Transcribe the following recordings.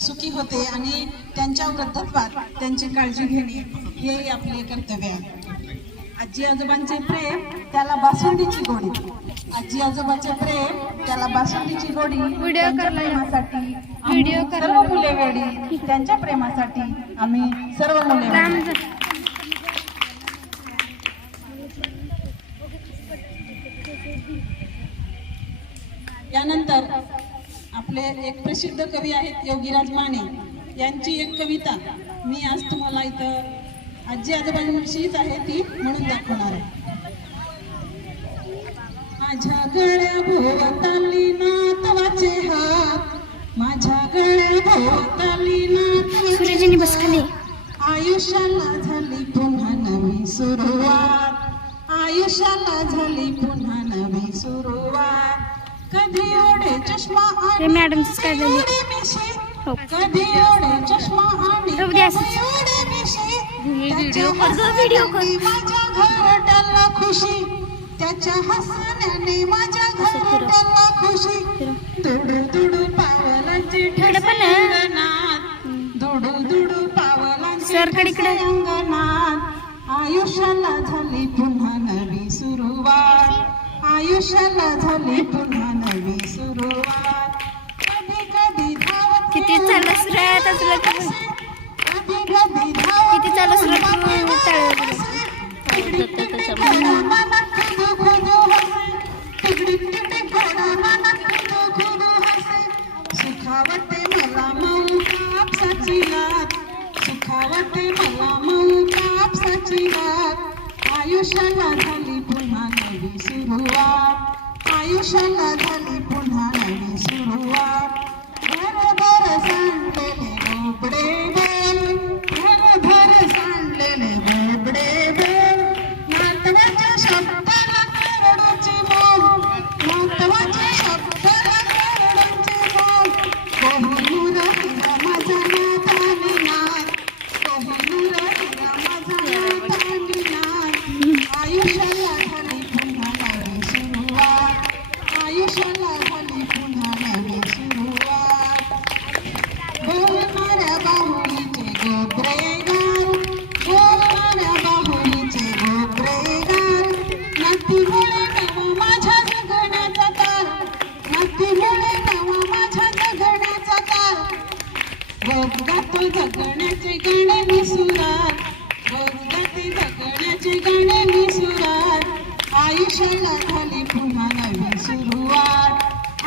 सुखी होते आणि त्यांच्या वृद्धत्वात त्यांची काळजी घेणे हे आपले कर्तव्य आहे. आजी आजोबांचे प्रेम त्याला बासुंदीची गोडी. आजी आजोबाचे प्रेम त्याला बासुंदीची गोडी. त्यांच्या प्रेमासाठी आम्ही सर्व मुले वेडी. त्यांच्या प्रेमासाठी आम्ही सर्व मुले वेडी. यानंतर आपले एक प्रसिद्ध कवी आहेत योगीराज माने यांची एक कविता मी आज तुम्हाला इथं आजी आजोबांविषयीच आहे ती म्हणून दाखवणार आहे. माझ्या गळ्या भोवताली नातवाचे हात, माझ्या गळ्या भोवताली नातवाचे हात, आयुष्याला झाली पुन्हा नवी सुरुवात, आयुष्याला झाली पुन्हा नवी सुरुवात. कधी ओढे चष्मा आणि एवढे मिशी, कधी ओढे चष्मा आणि एवढे मिशी, त्याच्या हसण्याने माझ्या घरट्याला खुशी, त्याच्या हसण्याने माझ्या घरट्याला खुशी. दुडू दुडू पावलांची ठसे अंगणात, दुडू दुडू पावलांची ठसे अंगणात, आयुष्याला झाली पुन्हा नवी सुरुवात, आयुष्याला झाली पुन्हा नवी सुरुवात. कधी कधी धावत किती चालस रे तसलं कधी कधी धावत किती चालस रे सुखावते मला मऊ कापसाची लाट, सुखावते मला मऊ कापसाची लाट, आयुष्याला झाली पुन्हा नवी सुरुवात, आयुष्याला झाली पुन्हा नवी सुरुवात. घरभर सांडलेले बोबडे बोल, घरभर सांडलेले बोबडे बोल, नातवाच्या शब्दाला करोडोची मोल, नातवाच्या शब्दाला करोडोची मोल. कोहिनूर हिरा माझा नातानी नाथ, कोहिनूर हिरा माझा नातानी नाथ, आयुष्याला झाली पुन्हा नवी सुरुवात, आयुष्याला झाली पुन्हा नवी सुरुवात. बोलणाऱ्या बाहुलीचे गोबरे गाल, बोलणाऱ्या बाहुलीचे गोबरे गाल, नातीमुळे नवा माझ्या जगण्याचा ताल, नातीमुळे नवा माझ्या जगण्याचा ताल. रोज गातो जगण्याचे गाणे मी सुरात, रोज गाते जगण्याचे गाणे मी सुरात, आयुष्याला झाली पुन्हा नवी सुरुवात,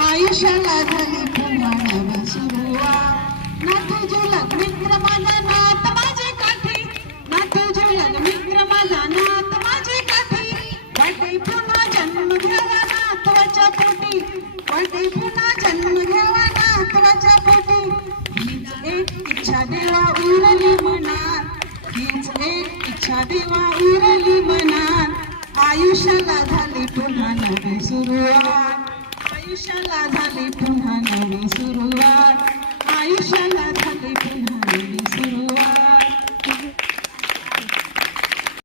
आयुष्याला झाली पुन्हा नवी सुरुवात. नातू जुलग मित्र माझा नात माझी काठी, नातू जुलग मित्र माझा नात माझी काठी, वाटे पुन्हा जन्म घ्यावा नातवाच्या पोटी, वाटे पुन्हा जन्म घ्यावा नातवाच्या पोटी. हीच एक इच्छा देवा उरली मनात, हीच एक इच्छा देवा उरली मनात, आयुष्याला झाली पुन्हा नवी सुरुवात, आयुष्याला झाली पुन्हा नवी सुरुवात, आयुष्याला झाली पुन्हा नवी सुरुवात.